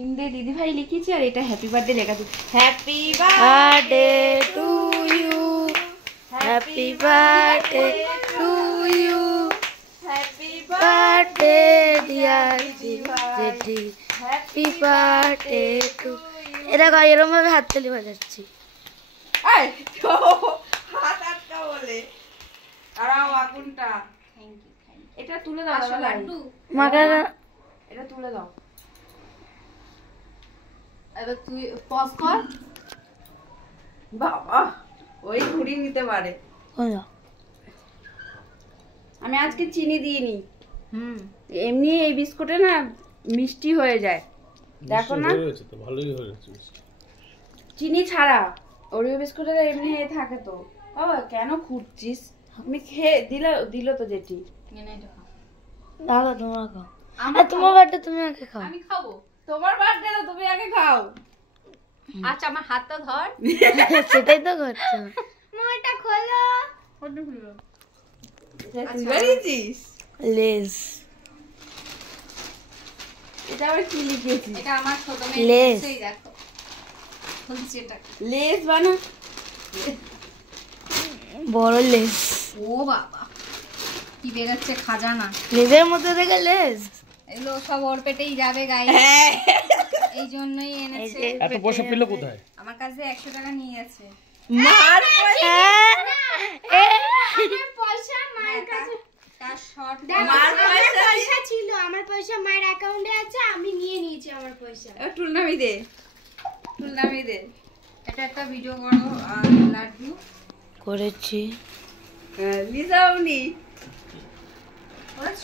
ইন্দে দিদি ভাই লিখেছি আর এটা হ্যাপি বার্থডে লেখা আছে। Happy birthday to you, happy birthday to you, happy birthday dear জেঠি, হ্যাপি বার্থডে টু। এটা এরকম ভাবে হাততালি বাজাচ্ছি। হাত আটকা বলে আরাও আগুনটা। Thank you. এটা তুলে দাও দাদা লাড্ডু, মাকে এটা তুলে দাও। এবার তুই পজ কর। বাবা ওই ঘুড়ি নিতে পারে। আমি আজকে চিনি দিইনি। এমনি এই বিস্কুটে না মিষ্টি হয়ে যায়, দেখো না ভালোই হয়েছে চিনি ছাড়া। ওরিও বিস্কুটে এমনি থাকে তো। বাবা কেন খুঁজছিস? আমি খেয়ে দিল তো জেঠি। দাদা তোমার খাও, তোমার বার্থডে তুমি আগে খাও। আমি খাবো? তোমার বার্থডে তো তুমি আগে খাও। আচ্ছা আমার হাতটা ধর। সেটাই তো করছো। মোটা খোলো। কোনটা খুলবো? তুই বেরিয়েছিস লেস। এটা আবার কি লিখেছিস? এটা আমার ছোট মেয়ে লিখেছে, দেখো খুলছি এটা। লেস বানা, বড় লেস। ও বাবা কি বেরাচ্ছে খাজানা। লেজের মধ্যে থেকে লেস, এগুলো সব ওর পেটেই যাবে গাই। এই জন্যই এনেছে। এত পয়সা পেল কোথায়? আমার কাছে 100 টাকা নিয়ে গেছে। মার পয়সা মায়ের কাছে তার শর্ট মার পয়সা ছিল, আমার পয়সা মায়ের অ্যাকাউন্টে আছে, আমি নিয়ে নিয়েছি আমার পয়সা। টুলনামি দে, টুলনামি দে। এটা একটা ভিডিও করো আর লাড্ডু করেছি। লিজাওনি বুঝছ